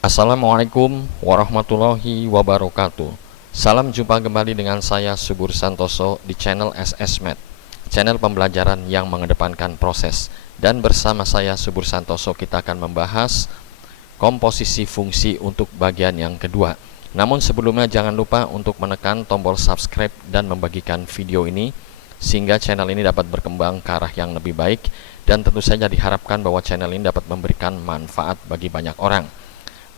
Assalamualaikum warahmatullahi wabarakatuh. Salam jumpa kembali dengan saya Subur Santoso di channel SSMath, channel pembelajaran yang mengedepankan proses. Dan bersama saya Subur Santoso kita akan membahas komposisi fungsi untuk bagian yang kedua. Namun sebelumnya jangan lupa untuk menekan tombol subscribe dan membagikan video ini sehingga channel ini dapat berkembang ke arah yang lebih baik, dan tentu saja diharapkan bahwa channel ini dapat memberikan manfaat bagi banyak orang.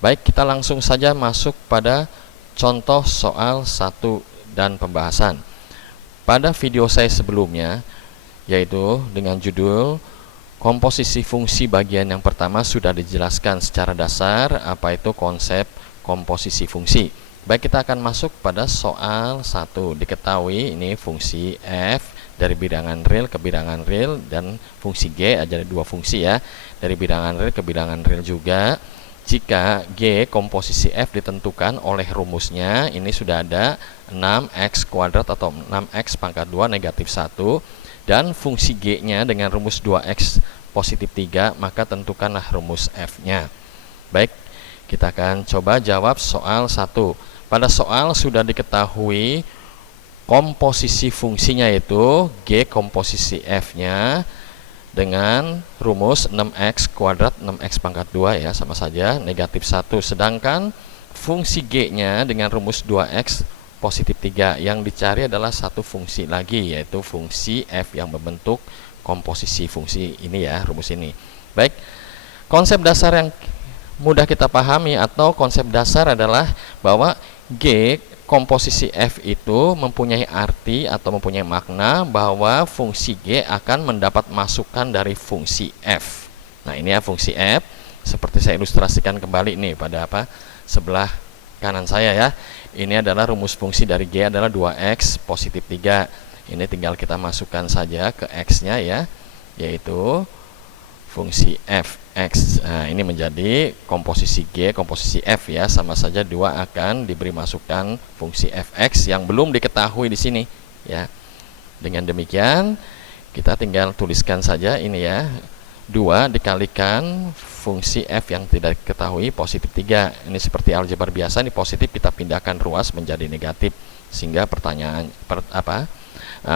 Baik, kita langsung saja masuk pada contoh soal 1 dan pembahasan. Pada video saya sebelumnya, yaitu dengan judul komposisi fungsi bagian yang pertama, sudah dijelaskan secara dasar apa itu konsep komposisi fungsi. Baik, kita akan masuk pada soal 1. Diketahui ini fungsi f dari bilangan real ke bilangan real, dan fungsi g ada dua fungsi ya, dari bilangan real ke bilangan real juga. Jika G komposisi F ditentukan oleh rumusnya, ini sudah ada 6x kuadrat atau 6x pangkat 2 negatif 1, dan fungsi G nya dengan rumus 2x positif 3, maka tentukanlah rumus F nya. Baik, kita akan coba jawab soal 1. Pada soal sudah diketahui komposisi fungsinya, yaitu G komposisi F nya dengan rumus 6x kuadrat 6x pangkat 2 ya, sama saja negatif 1. Sedangkan fungsi G nya dengan rumus 2x positif 3, yang dicari adalah satu fungsi lagi, yaitu fungsi f yang membentuk komposisi fungsi ini ya, rumus ini. Baik, konsep dasar yang mudah kita pahami atau konsep dasar adalah bahwa G komposisi f itu mempunyai arti atau mempunyai makna bahwa fungsi G akan mendapat masukan dari fungsi f. Nah, ini ya fungsi f, seperti saya ilustrasikan kembali nih pada sebelah kanan saya ya. Ini adalah rumus fungsi dari G adalah 2x positif 3. Ini tinggal kita masukkan saja ke x nya ya, yaitu fungsi fx. Nah, ini menjadi komposisi G, komposisi f ya, sama saja 2 akan diberi masukan fungsi fx yang belum diketahui di sini ya. Dengan demikian kita tinggal tuliskan saja ini ya, 2 dikalikan fungsi f yang tidak diketahui positif 3. Ini seperti aljabar biasa, ini positif kita pindahkan ruas menjadi negatif, sehingga pertanyaan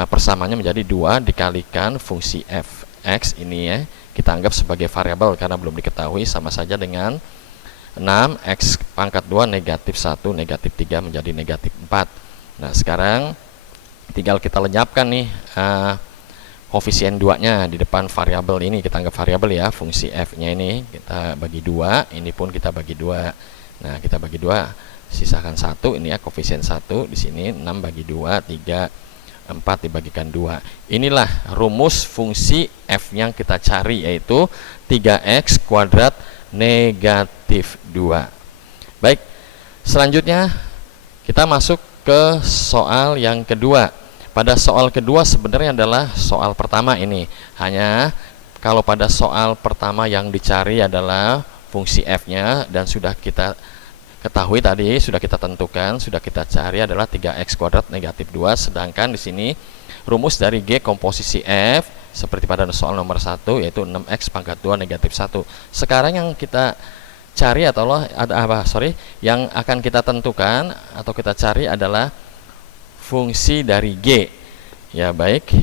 persamaannya menjadi 2 dikalikan fungsi fx ini ya, kita anggap sebagai variabel karena belum diketahui, sama saja dengan 6x pangkat 2 negatif 1 negatif 3 menjadi negatif 4. Nah, sekarang tinggal kita lenyapkan nih koefisien 2 nya di depan variabel ini, kita anggap variabel ya, fungsi f nya ini kita bagi 2, ini pun kita bagi 2. Nah, kita bagi 2, sisakan 1 ini ya, koefisien 1 di sini, 6 bagi 2 3, 4 dibagikan 2. Inilah rumus fungsi f yang kita cari, yaitu 3x kuadrat negatif 2. Baik, selanjutnya kita masuk ke soal yang kedua. Pada soal kedua sebenarnya adalah soal pertama ini. Hanya kalau pada soal pertama yang dicari adalah fungsi f nya, dan sudah kita ketahui tadi, sudah kita tentukan, sudah kita cari adalah 3x kuadrat negatif 2. Sedangkan di sini rumus dari G komposisi f seperti pada soal nomor 1, yaitu 6x pangkat 2 negatif 1. Sekarang yang kita cari yang akan kita tentukan atau kita cari adalah fungsi dari G. Ya, baik.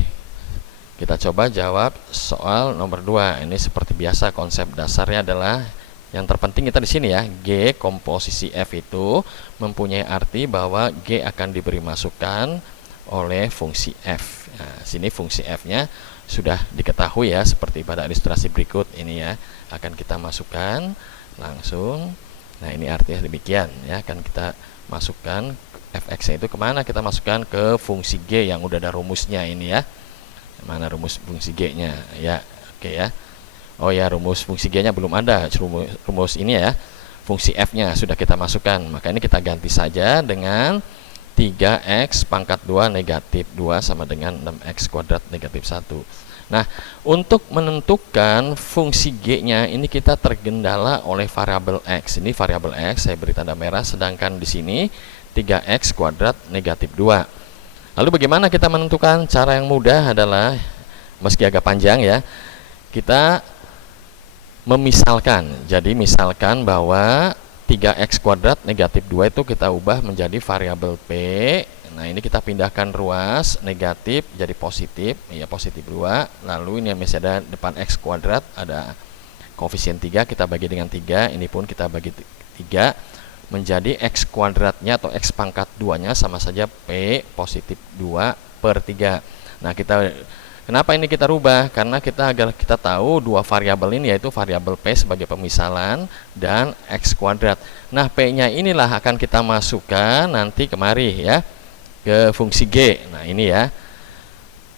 Kita coba jawab soal nomor 2. Ini seperti biasa konsep dasarnya adalah, yang terpenting kita di sini ya, G komposisi f itu mempunyai arti bahwa G akan diberi masukan oleh fungsi f. Nah, sini fungsi f nya sudah diketahui ya, seperti pada ilustrasi berikut ini ya, akan kita masukkan langsung. Nah, ini artinya demikian ya, akan kita masukkan fx nya itu kemana? Kita masukkan ke fungsi G yang udah ada rumusnya ini ya. Mana rumus fungsi G nya ya? Oke ya. Oh ya, rumus fungsi G nya belum ada, rumus ini ya, fungsi f nya sudah kita masukkan, maka ini kita ganti saja dengan 3x pangkat 2 negatif 2 sama dengan 6x kuadrat negatif 1. Nah, untuk menentukan fungsi G nya ini kita tergendala oleh variabel x. Ini variabel x saya beri tanda merah, sedangkan di sini 3x kuadrat negatif 2. Lalu bagaimana kita menentukan? Cara yang mudah adalah, meski agak panjang ya, kita memisalkan. Jadi misalkan bahwa 3x kuadrat negatif 2 itu kita ubah menjadi variabel P. Nah, ini kita pindahkan ruas negatif jadi positif, ya positif 2. Lalu ini masih ada depan x kuadrat, ada koefisien 3, kita bagi dengan 3. Ini pun kita bagi 3 menjadi x kuadratnya atau x pangkat 2 nya sama saja P positif 2 per 3. Nah, kenapa ini kita rubah? Karena agar kita tahu dua variabel ini, yaitu variabel P sebagai pemisalan dan X kuadrat. Nah, P-nya inilah akan kita masukkan nanti kemari ya, ke fungsi G. Nah, ini ya.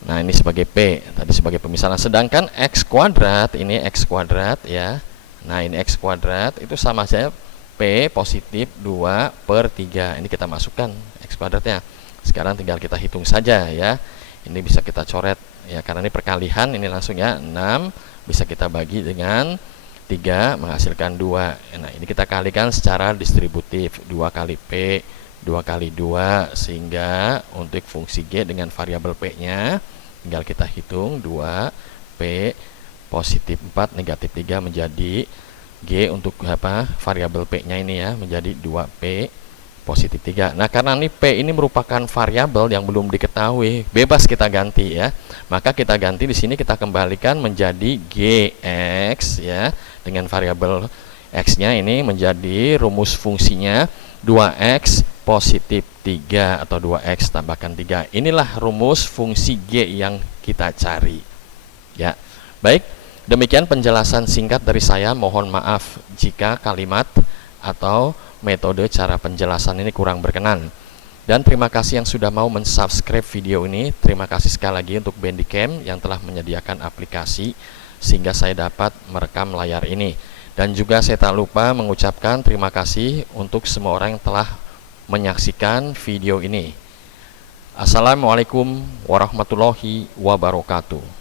Nah, ini sebagai P, tadi sebagai pemisalan. Sedangkan X kuadrat, ini X kuadrat ya. Nah, ini X kuadrat itu sama saja P positif 2 per 3. Ini kita masukkan X kuadratnya. Sekarang tinggal kita hitung saja ya. Ini bisa kita coret ya, karena ini perkalian, ini langsung ya 6 bisa kita bagi dengan 3 menghasilkan 2. Nah, ini kita kalikan secara distributif, 2 kali P 2 kali 2, sehingga untuk fungsi G dengan variabel P nya tinggal kita hitung 2 P positif 4 negatif 3 menjadi G untuk variabel P nya ini ya, menjadi 2 P positif 3. Nah, karena ini P ini merupakan variabel yang belum diketahui, bebas kita ganti ya. Maka kita ganti di sini, kita kembalikan menjadi Gx ya, dengan variabel X-nya ini menjadi rumus fungsinya 2x positif 3 atau 2x tambahkan 3. Inilah rumus fungsi G yang kita cari. Ya. Baik, demikian penjelasan singkat dari saya. Mohon maaf jika kalimat atau metode cara penjelasan ini kurang berkenan. Dan terima kasih yang sudah mau mensubscribe video ini. Terima kasih sekali lagi untuk Bandicam yang telah menyediakan aplikasi sehingga saya dapat merekam layar ini. Dan juga saya tak lupa mengucapkan terima kasih untuk semua orang yang telah menyaksikan video ini. Assalamualaikum warahmatullahi wabarakatuh.